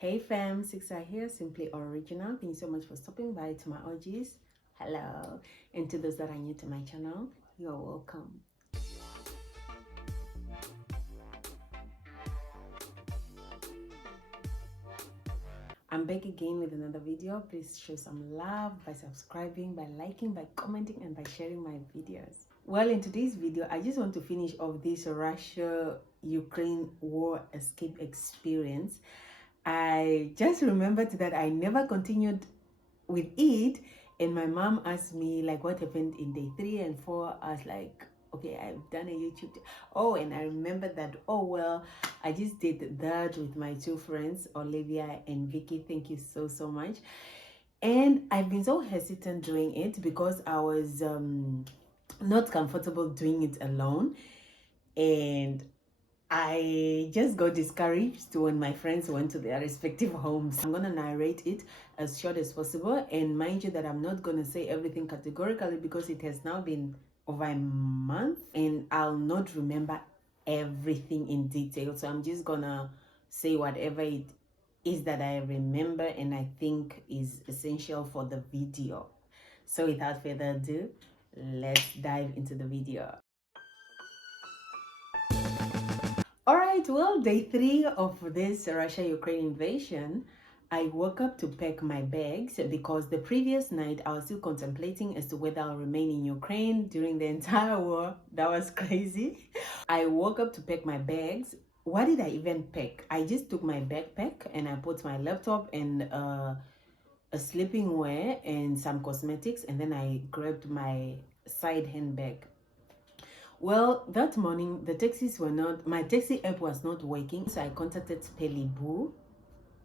Hey fam, Sixxa here, simply original. Thank you so much for stopping by. To my OGs, hello. And to those that are new to my channel, you're welcome. I'm back again with another video. Please show some love by subscribing, by liking, by commenting, and by sharing my videos. Well, in today's video, I just want to finish off this Russia-Ukraine war escape experience. I just remembered that I never continued with it, and my mom asked me like what happened in day 3 and 4. I was like, okay, I've done a YouTube. Oh, and I remember that, oh well, I just did that with my two friends, Olivia and Vicky. Thank you so much. And I've been so hesitant doing it because I was not comfortable doing it alone, and I just got discouraged when my friends went to their respective homes. I'm gonna narrate it as short as possible, and mind you that I'm not gonna say everything categorically because it has now been over a month and I'll not remember everything in detail. So I'm just gonna say whatever it is that I remember and I think is essential for the video. So without further ado, let's dive into the video. All right, well, day 3 of this Russia-Ukraine invasion, I woke up to pack my bags because the previous night I was still contemplating as to whether I'll remain in Ukraine during the entire war. That was crazy. I woke up to pack my bags. What did I even pack? I just took my backpack and I put my laptop and a sleeping wear and some cosmetics, and then I grabbed my side handbag. Well, that morning, my taxi app was not working, so I contacted Pelly Boo.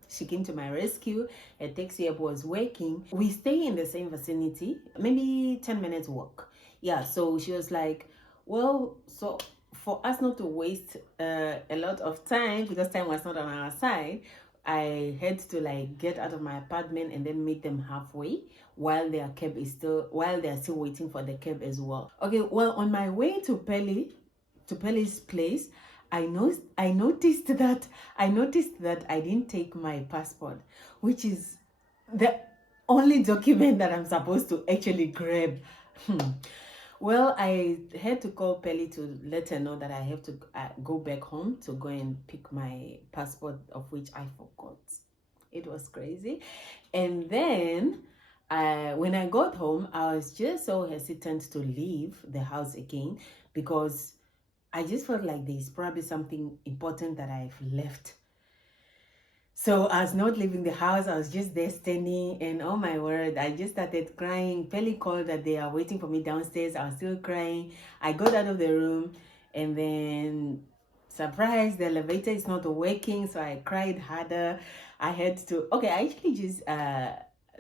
She came to my rescue. Her taxi app was working. We stay in the same vicinity, maybe 10 minutes walk. Yeah, so she was like, well, so for us not to waste a lot of time, because time was not on our side, I had to like get out of my apartment and then meet them halfway while they're still waiting for the cab as well. Okay, well, on my way to Pelly's place, I noticed that I didn't take my passport, which is the only document that I'm supposed to actually grab. Well, I had to call Pelly to let her know that I have to go back home to go and pick my passport, of which I forgot. It was crazy. And then when I got home, I was just so hesitant to leave the house again because I just felt like there's probably something important that I've left. So I was not leaving the house. I was just there standing, and oh my word, I just started crying. Pelly called that they are waiting for me downstairs. I was still crying. I got out of the room, and then surprise, the elevator is not working, so I cried harder. I had to, okay, I actually just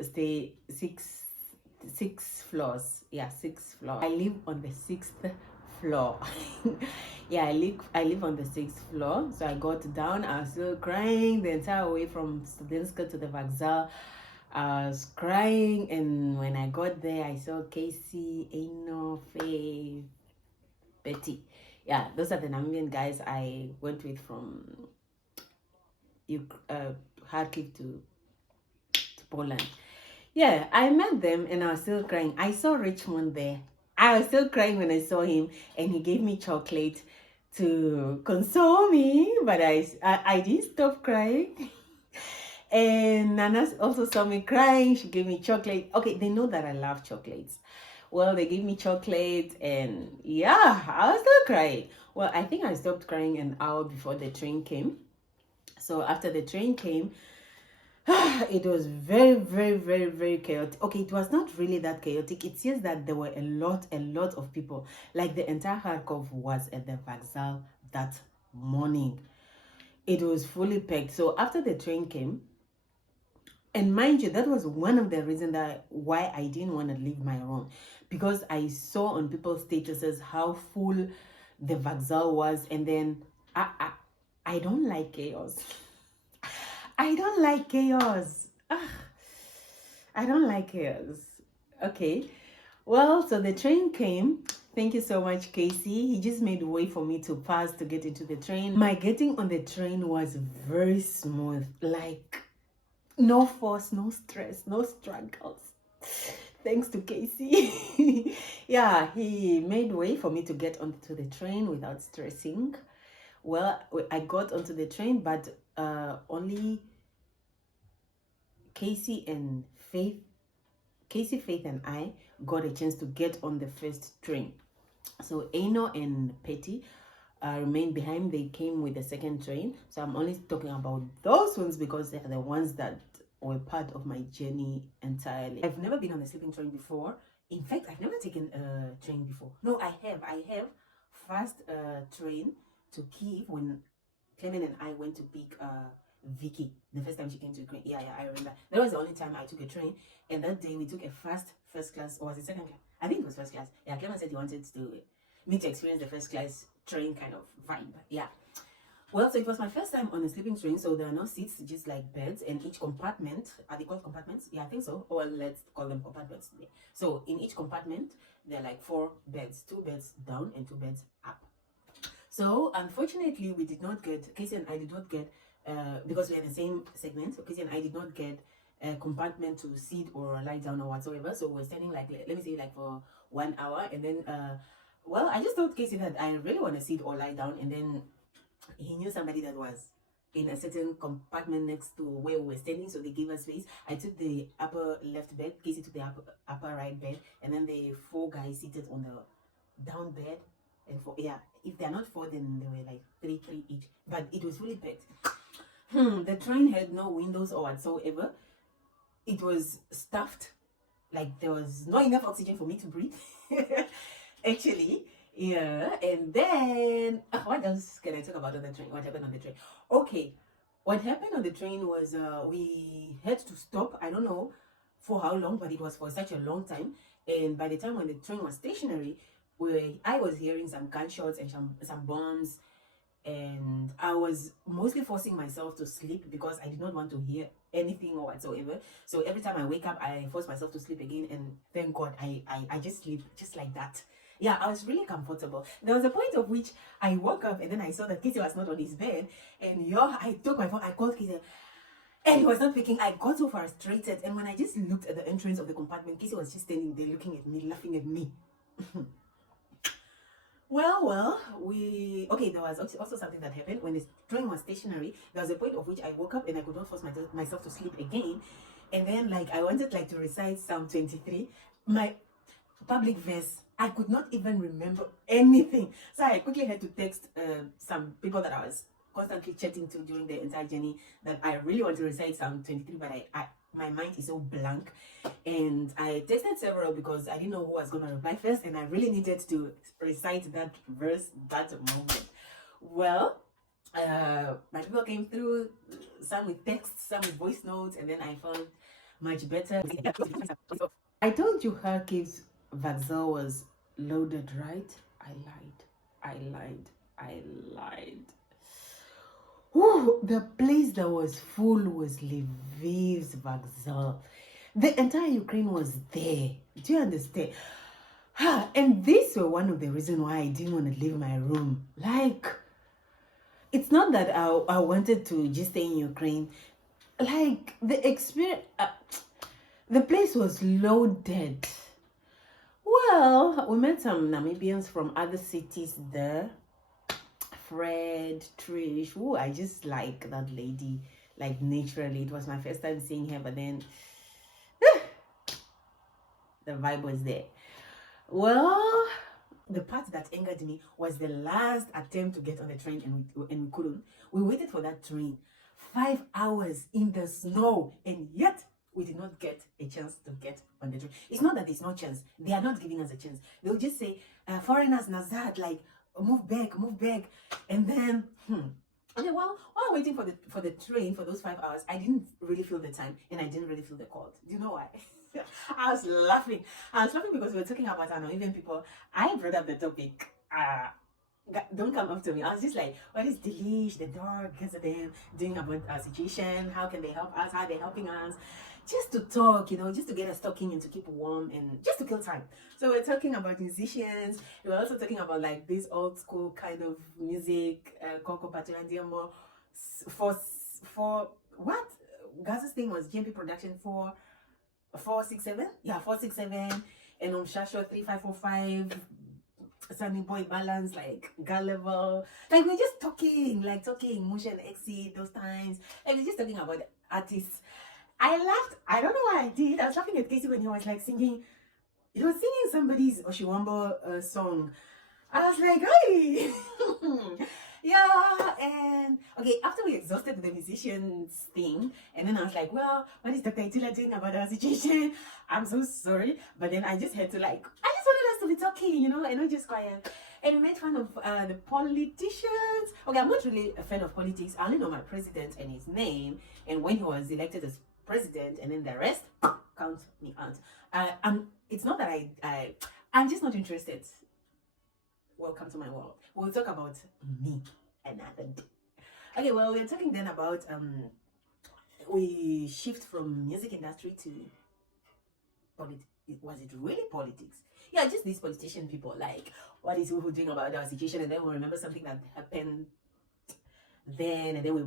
stay six floors. Yeah, 6th floor. I live on the 6th floor. Yeah, I live on the 6th floor. So I got down. I was still crying the entire way from Studentska to the Vokzal. I was crying, and when I got there, I saw Casey, Aino, Faye, Betty. Yeah, those are the Namibian guys I went with from Kharkiv to Poland. Yeah, I met them and I was still crying. I saw Richmond there. I was still crying when I saw him, and he gave me chocolate to console me, but I didn't stop crying. And Nana also saw me crying. She gave me chocolate. Okay, they know that I love chocolates. Well, they gave me chocolate, and yeah, I was still crying. Well, I think I stopped crying an hour before the train came. So after the train came, it was very chaotic. Okay, it was not really that chaotic. It's just that there were a lot of people. Like the entire Kharkov was at the Vokzal that morning. It was fully packed. So after the train came, and mind you, that was one of the reasons why I didn't want to leave my room, because I saw on people's statuses how full the Vokzal was, and then I don't like chaos. I don't like chaos. I don't like chaos. Okay. Well, so the train came. Thank you so much, Casey. He just made way for me to pass to get into the train. My getting on the train was very smooth. Like, No force, no stress, no struggles. Thanks to Casey. Yeah, he made way for me to get onto the train without stressing. Well, I got onto the train, but only Casey and Faith, Casey, Faith, and I got a chance to get on the first train. So Ano and Petty remained behind. They came with the second train. So I'm only talking about those ones because they are the ones that were part of my journey entirely. I've never been on a sleeping train before. In fact, I've never taken a train before. No, I have. I have first train to Kiev when Clement and I went to pick Vicky the first time she came to Ukraine. Yeah, I remember. That was the only time I took a train, and that day we took a first class, or was it second class? I think it was first class. Yeah, Clement said he wanted me to experience the first class train kind of vibe. Yeah. Well, so it was my first time on a sleeping train, so there are no seats, just like beds, and each compartment, are they called compartments? Yeah, I think so. Or let's call them compartments today. So in each compartment, there are like 4 beds, 2 beds down and 2 beds up. So unfortunately, we did not get, Casey and I did not get, because we are in the same segment, so Casey and I did not get a compartment to sit or lie down or whatsoever. So we're standing like, let me say like for 1 hour, and then, well, I just told Casey that I really want to sit or lie down, and then he knew somebody that was in a certain compartment next to where we were standing, so they gave us space. I took the upper left bed, Casey took the upper right bed, and then the 4 guys seated on the down bed. And yeah, if they're not 4, then they were like 3 each, but it was really packed. The train had no windows or whatsoever. It was stuffed, like there was not enough oxygen for me to breathe. Actually, yeah. And then what else can I talk about on the train? What happened on the train? Okay, what happened on the train was we had to stop. I don't know for how long, but it was for such a long time. And by the time when the train was stationary, I was hearing some gunshots and some bombs, and I was mostly forcing myself to sleep because I did not want to hear anything or whatsoever. So every time I wake up, I force myself to sleep again, and thank God I just sleep just like that. Yeah, I was really comfortable. There was a point of which I woke up and then I saw that Kitty was not on his bed, and I took my phone, I called Kitty, and he was not picking. I got so frustrated, and when I just looked at the entrance of the compartment, Kitty was just standing there looking at me, laughing at me. Well, there was also something that happened when the train was stationary. There was a point of which I woke up and I could not force myself to sleep again. And then, like, I wanted, like, to recite Psalm 23, my public verse. I could not even remember anything. So I quickly had to text some people that I was constantly chatting to during the entire journey that I really want to recite Psalm 23, but my mind is so blank. And I texted several because I didn't know who was going to reply first, and I really needed to recite that verse that moment. Well, my people came through, some with text, some with voice notes, and then I felt much better. I told you Kharkiv's Vexel was loaded, right? I lied. Whew, the place that was full was Lviv's Vexel. The entire Ukraine was there. Do you understand? And these were one of the reasons why I didn't want to leave my room. Like, it's not that I wanted to just stay in Ukraine. Like, the experience, the place was loaded. Well, we met some Namibians from other cities there. Fred, Trish. Ooh, I just like that lady, like, naturally. It was my first time seeing her, but then the vibe was there. Well, the part that angered me was the last attempt to get on the train, and we couldn't. We waited for that train 5 hours in the snow, and yet we did not get a chance to get on the train. It's not that there's no chance. They are not giving us a chance. They'll just say, foreigners, Nazad, like, move back. And then, okay, well, while waiting for the train for those 5 hours, I didn't really feel the time, and I didn't really feel the cold. Do you know why? I was laughing because we were talking about even people. I brought up the topic. Don't come up to me. I was just like, what is Delish, the dog, them doing about our situation? How can they help us? How are they helping us? Just to talk, just to get us talking and to keep warm and just to kill time. So we're talking about musicians. We're also talking about like this old school kind of music, Coco Patuandiamo, for what? Gaz's thing was GMP production 467. Yeah, 467. And Shasho 3545. Sunny Boy Balance, like girl level. Like we're just talking, motion exit those times. Like we're just talking about artists. I laughed. I don't know why I did. I was laughing at Casey when he was like singing. He was singing somebody's Oshiwambo song. I was like, hey! Yeah, and okay, after we exhausted the musicians thing, and then I was like, well, what is Dr. Itila doing about our situation? I'm so sorry. But then I just had to I just wanted us to be talking, and not just quiet. And we made fun of the politicians. Okay, I'm not really a fan of politics. I only know my president and his name, and when he was elected as president, and then the rest, count me out. It's not that I'm just not interested. Welcome to my world. We'll talk about me another day. Okay, well, we're talking then about we shift from music industry to politics. Was it really politics? Yeah, just these politician people, like, what is who doing about our situation, and then we remember something that happened then, and then we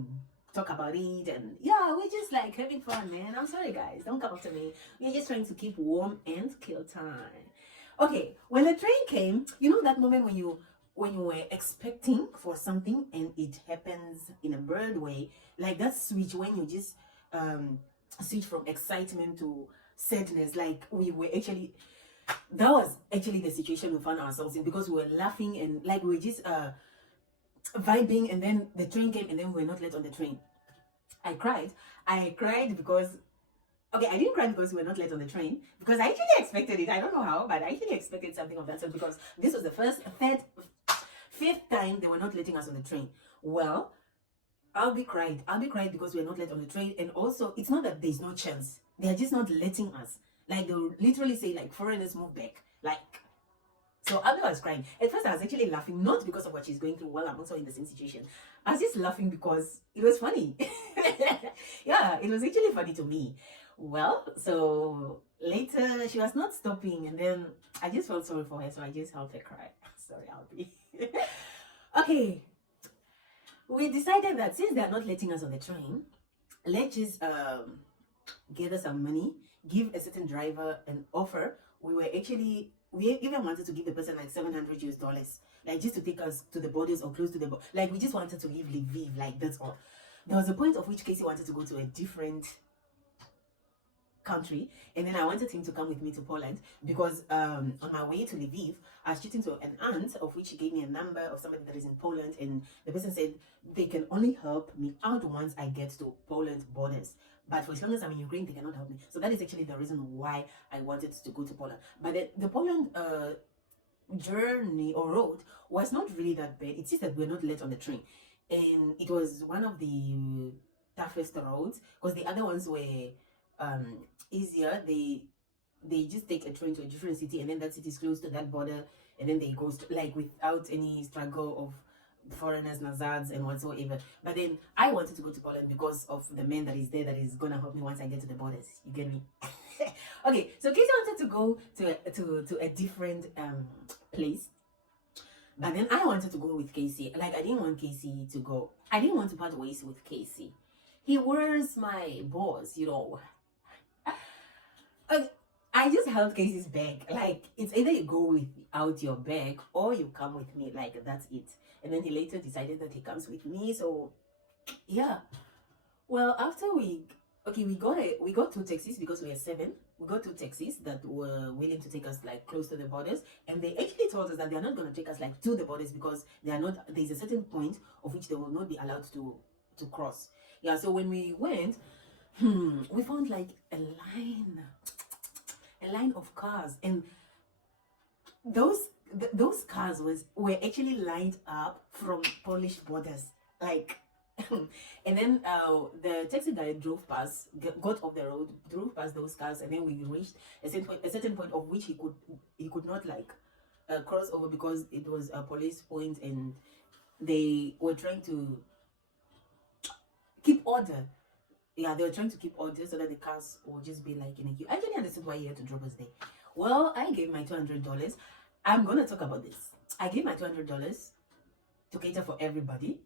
talk about it, and yeah, we're just like having fun, man. I'm sorry, guys, don't come after me. We're just trying to keep warm and kill time. Okay, when the train came, that moment when you were expecting for something and it happens in a bird way, like that switch when you just switch from excitement to sadness, like we were actually, that was actually the situation we found ourselves in, because we were laughing and like we were just vibing, and then the train came and then we were not let on the train. I cried because, okay, I didn't cry because we were not late on the train, because I actually expected it. I don't know how, but I actually expected something of that sort, because this was the fifth time they were not letting us on the train. Well, I'll be cried because we're not let on the train. And also, it's not that there's no chance. They're just not letting us. Like, they'll literally say, like, foreigners move back. Like, so Abby was crying. At first, I was actually laughing, not because of what she's going through. Well, I'm also in the same situation. I was just laughing because it was funny. Yeah, it was actually funny to me. Well, so later, she was not stopping, and then I just felt sorry for her, so I just helped her cry. Sorry, Albie. Okay, we decided that since they're not letting us on the train, let's just gather some money, give a certain driver an offer. We even wanted to give the person like $700, like just to take us to the borders or close to the border. Like we just wanted to leave Lviv, like that's all. There was a point of which Casey wanted to go to a different country, and then I wanted him to come with me to Poland, because on my way to Lviv, I was chatting to an aunt, of which she gave me a number of somebody that is in Poland, and the person said they can only help me out once I get to Poland borders, but for as long as I'm in Ukraine, they cannot help me. So that is actually the reason why I wanted to go to Poland. But the Poland journey or road was not really that bad. It's just that we're not late on the train, and it was one of the toughest roads, because the other ones were easier. They just take a train to a different city, and then that city is close to that border, and then they go like without any struggle of foreigners, Nazads, and whatsoever. But then I wanted to go to Poland because of the man that is there that is gonna help me once I get to the borders. You get me? Okay, so Casey wanted to go to a different place, but then I wanted to go with Casey. Like, I didn't want Casey to go. I didn't want to part ways with Casey. He was my boss, I just held Casey's bag. Like, it's either you go without your bag or you come with me. Like, that's it. And then he later decided that he comes with me. So, yeah. Well, after we got two taxis, because we were 7. We got 2 taxis that were willing to take us like close to the borders, and they actually told us that they are not going to take us like to the borders, because there's a certain point of which they will not be allowed to cross. Yeah, so when we went, we found like a line of cars, and those cars were actually lined up from Polish borders, like. And then the taxi guy drove past, got off the road, drove past those cars, and then we reached a certain point of which he could not like cross over, because it was a police point, and they were trying to keep order. Yeah, they were trying to keep order so that the cars will just be like in a queue. I actually understood why he had to drop us there. Well, I gave my $200. I'm gonna talk about this. I gave my $200 to cater for everybody,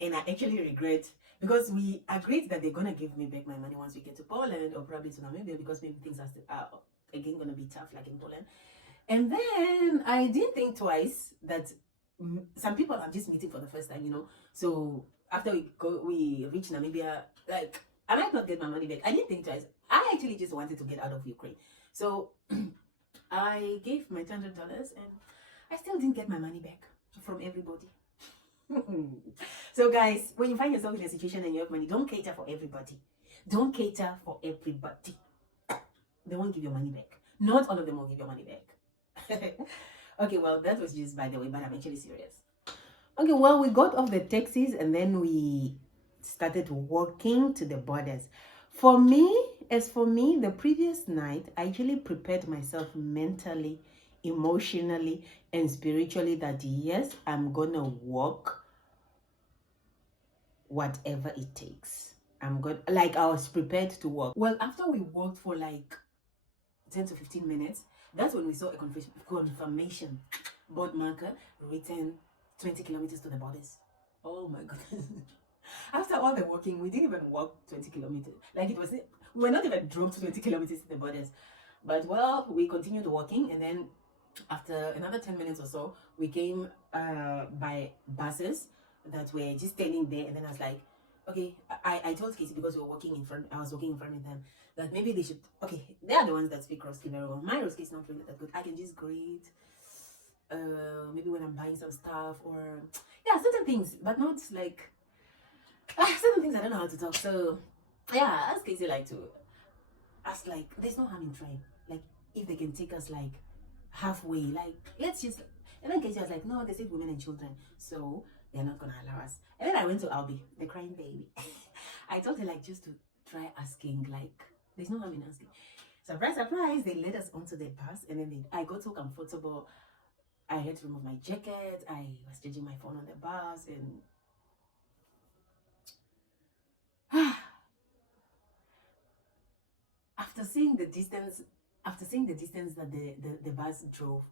and I actually regret because we agreed that they're gonna give me back my money once we get to Poland or probably to Namibia, because maybe things are again gonna be tough like in Poland. And then I didn't think twice that some people I'm just meeting for the first time, you know. So after we reach Namibia, like I might not get my money back. I didn't think twice. I actually just wanted to get out of Ukraine. So I gave my $200 and I still didn't get my money back from everybody. So guys, when you find yourself in a situation and you have money, don't cater for everybody. Don't cater for everybody. They won't give your money back. Not all of them will give your money back. Okay, well, that was just by the way, but I'm actually serious. Okay, well, we got off the taxis and then we started walking to the borders. For me, the previous night, I actually prepared myself mentally, emotionally, and spiritually that yes, I'm gonna walk whatever it takes. I'm good. Like I was prepared to walk. Well, after we walked for like 10 to 15 minutes, that's when we saw a confirmation board marker written 20 kilometers to the borders. Oh my goodness. After all the walking, we didn't even walk 20 kilometers. Like it was, we were not even dropped 20 kilometers to the borders. But well, we continued walking, and then after another 10 minutes or so, we came by buses that were just standing there. And then I was like, okay, I told Casey, because we were walking in front, I was walking in front of them, that maybe they should, okay, they are the ones that speak Roski very well. My Roski is not really that good. I can just greet, maybe when I'm buying some stuff, or yeah, certain things, but not like, certain things I don't know how to talk. So yeah, ask Casey like to ask, like, there's no harm in trying. Like, if they can take us like halfway, like let's just, and then Casey was like, no, they said women and children, so they're not gonna allow us. And then I went to Albie, the crying baby. I told her like just to try asking, like there's no harm in asking. Surprise, surprise, they led us onto the bus, and then I got so comfortable. I had to remove my jacket. I was charging my phone on the bus, and after seeing the distance, that the bus drove,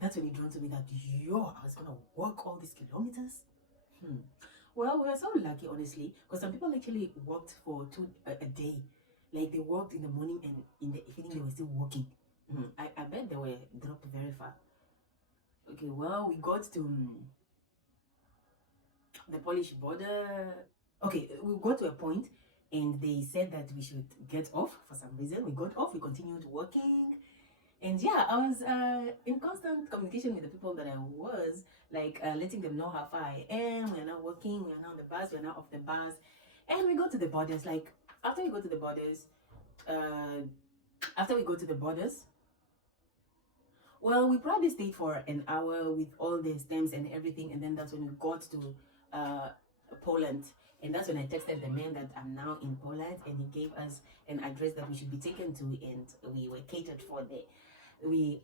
that's when it dawned to me that I was gonna walk all these kilometers. Well, we were so lucky, honestly, because some people actually walked for a day. Like they walked in the morning, and in the evening they were still walking. I bet they were dropped very far. Okay, well, we got to the Polish border. Okay, we got to a point, and they said that we should get off for some reason. We got off, we continued walking. And yeah, I was in constant communication with the people that I was, like letting them know how far I am. We are now walking, we are now on the bus, we are now off the bus. And we go to the borders. Like, after we go to the borders, well, we probably stayed for an hour with all the stamps and everything. And then that's when we got to Poland. And that's when I texted the man that I'm now in Poland, and he gave us an address that we should be taken to, and we were catered for there. We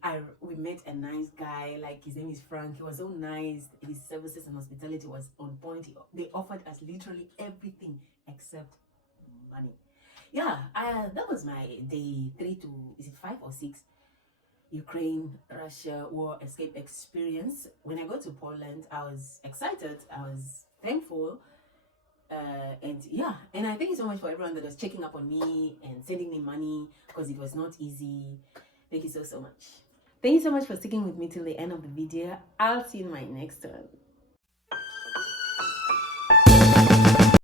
met a nice guy, like his name is Frank. He was so nice. His services and hospitality was on point. They offered us literally everything except money. Yeah, that was my day 3 to, is it 5 or 6, Ukraine Russia war escape experience. When I got to Poland, I was excited, I was thankful, and yeah, and I thank you so much for everyone that was checking up on me and sending me money, because it was not easy. Thank you so much. Thank you so much for sticking with me till the end of the video. I'll see you in my next one.